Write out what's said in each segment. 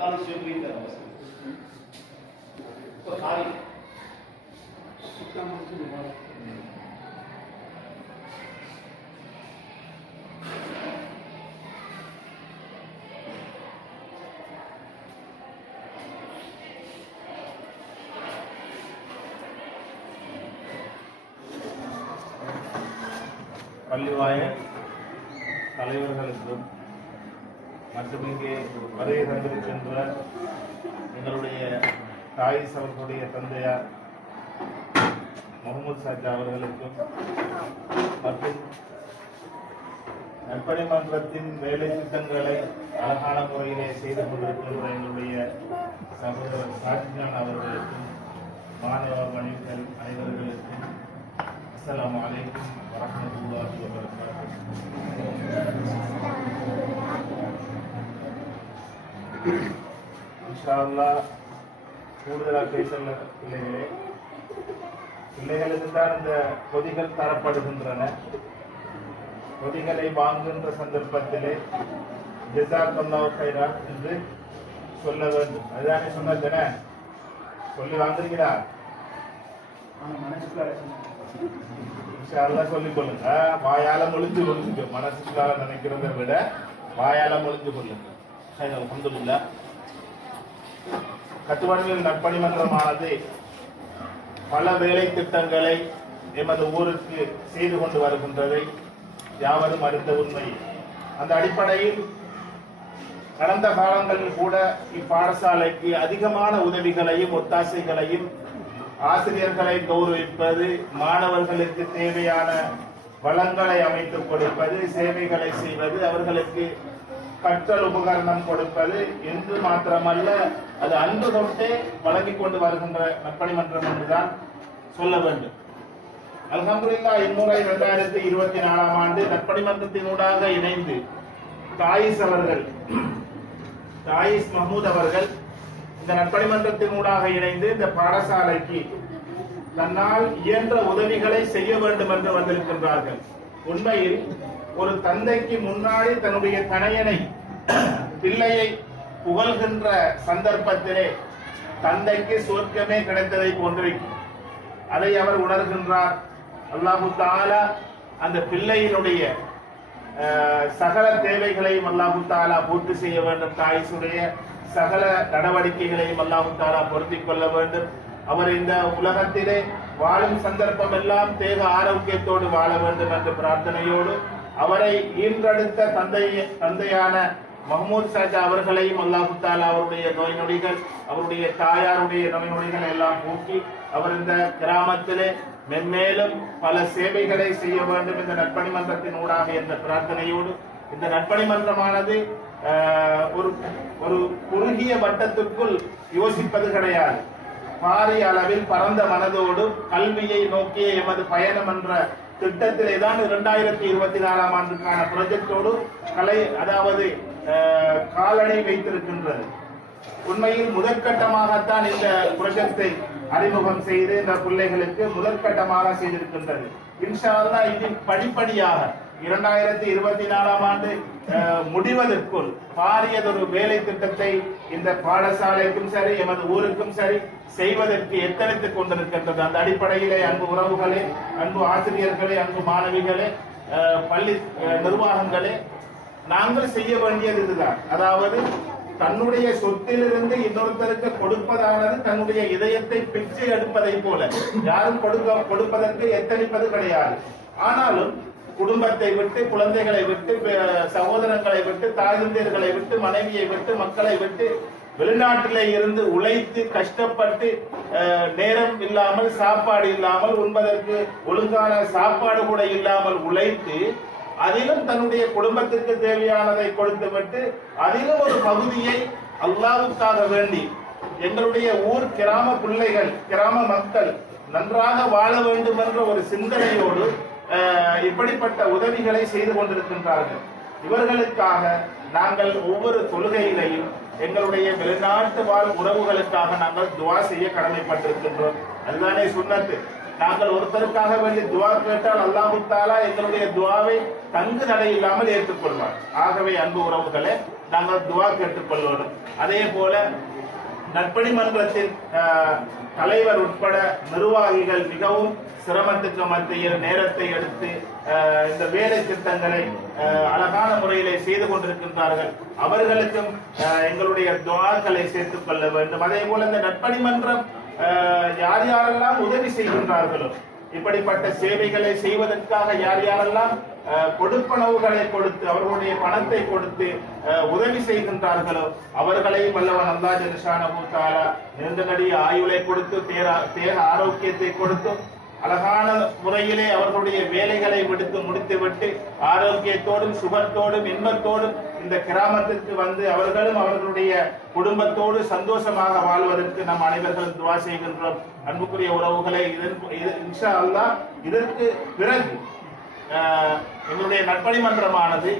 நாலு சேர்ந்து இப்போ காரி பள்ளிவாய தலைவர்களுக்கும் மற்றும் இங்கே வருகை தந்திருக்கின்ற எங்களுடைய தாயிஸ் அவர்களுடைய தந்தையார் முகமது சாஜா அவர்களுக்கும் மற்றும் நற்பணி மன்றத்தின் வேலை திட்டங்களை அழகான முறையிலே செய்து கொண்டிருக்கின்ற எங்களுடைய சகோதரர் சாஜிகான் அவர்களுக்கும் மாணவ மனிதர்கள் அனைவர்களுக்கும் அஸ்லாம் அலைக்கும் வரஹ்மத்துல்லாஹி இன்ஷா அல்லாஹ் கூடுதலாக பேசல பிள்ளைகளே. பிள்ளைகளுக்கு தான் இந்த பொதிகள் தரப்படுகின்றன. பொதிகளை வாங்குகின்ற சந்தர்ப்பத்திலே ஜெசாக்கல்லாஹு கைரா என்று சொல்ல வேண்டும். அதுதானே சொன்னதுன சொல்லி வாங்குறீங்களா? இன்ஷால்லா சொல்லிக் கொள்ளுங்க. வாயால மொழிஞ்சு கொள்ளுங்க மனசுக்குள்ளால நினைக்கிறத விட வாயால மொழிஞ்சு கொள்ளுங்க அல்ஹம்துலில்லா. கட்டுப்பாடுகளின் நற்பணி பல வேலை திட்டங்களை எமது ஊருக்கு செய்து கொண்டு வருகின்றதை. யாவரும் அறிந்த உண்மை. அந்த அடிப்படையில் கடந்த காலங்களில் கூட இப்பாடசாலைக்கு அதிகமான உதவிகளையும் ஒத்தாசைகளையும் ஆசிரியர்களை கௌரவிப்பது மாணவர்களுக்கு தேவையான வளங்களை அமைத்துக் கொடுப்பது சேவைகளை செய்வது அவர்களுக்கு கற்றல் உபகரணம் கொடுப்பது என்று மாத்திரமல்ல அது அன்பு தொட்டே வழங்கிக் கொண்டு வருகின்ற நற்பணி மன்றம் என்றுதான் சொல்ல வேண்டும். அல்ஹம்துலில்லா இம்முறை இரண்டாயிரத்தி இருபத்தி நாலாம் ஆண்டு நற்பணி மன்றத்தினூடாக இணைந்து தாயிஸ் அவர்கள் தாயிஸ் மஹமூத் அவர்கள் இந்த நற்பணி மன்றத்தினூடாக இணைந்து இந்த பாடசாலைக்கு தன்னால் இயன்ற உதவிகளை செய்ய வேண்டும் என்று வந்திருக்கின்றார்கள். உண்மையில் ஒரு தந்தைக்கு முன்னாடி தன்னுடைய தனையனை பிள்ளையை புகழ்கின்ற சந்தர்ப்பத்திலே தந்தைக்கு சொர்க்கமே கிடைத்ததை போன்றிருக்கும் அதை அவர் உணர்கின்றார். அல்லாஹு தாலா அந்த பிள்ளையினுடைய சகல தேவைகளையும் அல்லாஹு தாலா பூர்த்தி செய்ய வேண்டும். தாயிசுடைய சகல நடவடிக்கைகளையும் அல்லாஹு தாலா பொருத்திக் கொள்ள வேண்டும். அவர் இந்த உலகத்திலே வாழும் சந்தர்ப்பம் எல்லாம் தேக ஆரோக்கியத்தோடு வாழ வேண்டும் என்ற பிரார்த்தனையோடு அவரை ஈன்றெடுத்த தந்தை தந்தையான மஹமூத் சாஜா அவர்களையும் அல்லாஹு தாலா அவருடைய நோய் நொடிகள் அவருடைய தாயாருடைய நோய் நொடிகள் எல்லாம் கூட்டி அவர் இந்த கிராமத்திலே மென்மேலும் பல சேவைகளை செய்ய வேண்டும் இந்த நற்பணி மன்றத்தின் ஊடாக என்ற பிரார்த்தனையோடு இந்த நற்பணி மன்றமானது ஒரு ஒரு குறுகிய வட்டத்திற்குள் யோசிப்பது கிடையாது. பாரிய அளவில் பரந்த மனதோடு கல்வியை நோக்கிய எமது பயணம் என்ற திட்டத்திலே தான் இரண்டாயிரத்தி இருபத்தி நாலாம் ஆண்டுக்கான ப்ரொஜெக்டோடு கலை அதாவது அஹ், வைத்திருக்கின்றது. உண்மையில் முதற்கட்டமாகத்தான் இந்த ப்ரொஜெக்டை அறிமுகம் செய்து இந்த பிள்ளைகளுக்கு முதற்கட்டமாக செய்திருக்கின்றது. இன்ஷா இதில் இது படிப்படியாக இரண்டாயிரத்தி இருபத்தி நாலாம் ஆண்டு முடிவதற்குள் பாரியதொரு வேலை திட்டத்தை இந்த பாடசாலைக்கும் சரி எமது ஊருக்கும் சரி செய்வதற்கு எத்தனைத்துக் கொண்டிருக்கின்றது? அந்த அடிப்படையிலே அன்பு உறவுகளே அன்பு ஆசிரியர்களே அன்பு மாணவிகளே அஹ், பள்ளி அஹ், நிர்வாகங்களே நாங்கள் செய்ய வேண்டியது இதுதான். அதாவது தன்னுடைய சொத்திலிருந்து இன்னொருத்தருக்கு கொடுப்பதானது தன்னுடைய இதயத்தை பிச்சை எடுப்பதை போல. யாரும் கொடுக்க கொடுப்பதற்கு எத்தனிப்பது கிடையாது. ஆனாலும் குடும்பத்தை விட்டு குழந்தைகளை விட்டு சகோதரங்களை விட்டு தாய்ந்தர்களை விட்டு மனைவியை விட்டு மக்களை விட்டு வெளிநாட்டிலே இருந்து உழைத்து கஷ்டப்பட்டு நேரம் இல்லாமல் சாப்பாடு இல்லாமல் உண்பதற்கு ஒழுங்கான சாப்பாடு கூட இல்லாமல் உழைத்து அதிலும் தன்னுடைய குடும்பத்திற்கு தேவையானதை கொடுத்துவிட்டு அதிலும் ஒரு பகுதியை அல்லாவுக்காக வேண்டி எங்களுடைய ஊர் கிராம பிள்ளைகள் கிராம மக்கள் நன்றாக வாழ வேண்டும் என்ற ஒரு சிந்தனையோடு இப்படிப்பட்ட உதவிகளை செய்து கொண்டிருக்கின்றார்கள். இவர்களுக்காக நாங்கள் ஒவ்வொரு தொழுகையிலையும் எங்களுடைய வெளிநாட்டு வாழ் உறவுகளுக்காக நாங்கள் துவா செய்ய கடமைப்பட்டிருக்கின்றோம். அதுதானே சொன்னது நாங்கள் ஒருத்தருக்காக வேண்டி துவா கேட்டால் அல்லாஹு தாலா எங்களுடைய துவாவை தங்கு நடை இல்லாமல் ஏற்றுக்கொள்வார். ஆகவே அன்பு உறவுகளை நாங்கள் துவா கேட்டுக்கொள்ளணும். அதே போல நற்பணி மன்றத்தின் தலைவர் உட்பட நிர்வாகிகள் மிகவும் சிரமத்துக்கு மத்தியில் நேரத்தை எடுத்து இந்த வேலை திட்டங்களை அழகான முறையிலே செய்து கொண்டிருக்கின்றார்கள். அவர்களுக்கும் எங்களுடைய துவாக்களை சேர்த்துக் கொள்ள வேண்டும். அதே போல இந்த நற்பணி மன்றம் யார் யாரெல்லாம் உதவி செய்கின்றார்களோ இப்படிப்பட்ட சேவைகளை செய்வதற்காக யார் யாரெல்லாம் அஹ், கொடுப்பனவுகளை கொடுத்து அவர்களுடைய பணத்தை கொடுத்து அஹ், உதவி செய்கின்றார்களோ அவர்களையும் வல்லவன் அல்லா ஜெனிஷானு தாலா நீண்ட ஆயுளை கொடுத்து தேர- தேக ஆரோக்கியத்தை கொடுத்து அழகான முறையிலே அவர்களுடைய வேலைகளை விடுத்து முடித்துவிட்டு ஆரோக்கியத்தோடும் சுகத்தோடும் இன்பத்தோடும் இந்த கிராமத்திற்கு வந்து அவர்களும் அவர்களுடைய குடும்பத்தோடு சந்தோஷமாக வாழ்வதற்கு நம் அனைவர்களும் துவா செய்கின்றோம். அன்புக்குரிய உறவுகளை இதன் இது- இதற்கு பிறகு எங்களுடைய நற்பணி மன்றமானது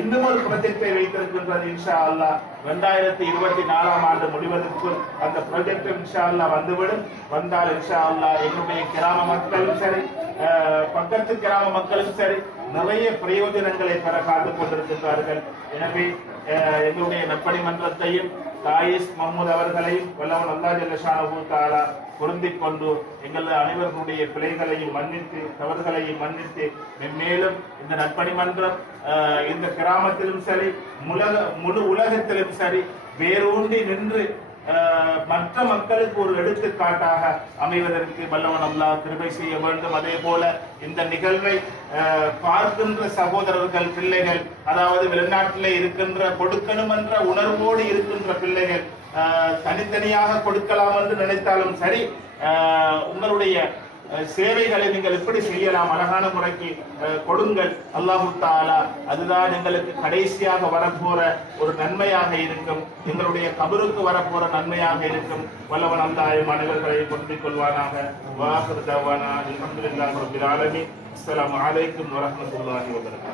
இன்னும் ஒரு ப்ரொஜெக்டை வைத்திருக்கின்றது இன்ஷா அல்லாஹ் ரெண்டாயிரத்தி இருபத்தி நாலாம் ஆண்டு முடிவதற்குள் அந்த ப்ரொஜெக்ட் இன்ஷா அல்லாஹ் வந்துவிடும். வந்தால் இன்ஷா அல்லாஹ் எங்களுடைய கிராம மக்களும் சரி பக்கத்து கிராம மக்களும் சரி நிறைய பிரயோஜனங்களை பெற காத்துக் கொண்டிருக்கின்றார்கள். எனவே எங்களுடைய நற்பணி மன்றத்தையும் தாயிஸ் மஹமூத் அவர்களையும் வல்லவன் அல்லா ஜல்லஷானு தாலா பொருந்திக் கொண்டு எங்கள் அனைவர்களுடைய பிழைகளையும் மன்னித்து தவறுகளையும் மன்னித்து மென்மேலும் இந்த நற்பணி மன்றம் இந்த கிராமத்திலும் சரி முலக முழு உலகத்திலும் சரி வேரூன்றி நின்று மற்ற மக்களுக்கு ஒரு எடுத்துக்காட்டாக அமைவதற்கு வல்லவன் அல்லாஹ் கிருபை செய்ய வேண்டும். அதே போல இந்த நிகழ்வை பார்க்கின்ற சகோதரர்கள் பிள்ளைகள் அதாவது வெளிநாட்டிலே இருக்கின்ற கொடுக்கணும் என்ற உணர்வோடு இருக்கின்ற பிள்ளைகள் ஆஹ், தனித்தனியாக கொடுக்கலாம் என்று நினைத்தாலும் சரி ஆஹ், உங்களுடைய சேவைகளை நீங்கள் எப்படி செய்யலாம்? அழகான முறைக்கு கொடுங்கள். அல்லாஹு தாலா அதுதான் எங்களுக்கு கடைசியாக வரப்போற ஒரு நன்மையாக இருக்கும். எங்களுடைய கபருக்கு வரப்போற நன்மையாக இருக்கும். வல்லவன் அல்லாஹ் மனிதர்களை பொருந்திக் கொள்வானாக. வாஹர் தவானா. அல்ஹம்துலில்லாஹி ரப்பில் ஆலமீன். அஸ்ஸலாமு அலைக்கும் வரஹ்மத்துல்லாஹி வபரகாத்துஹு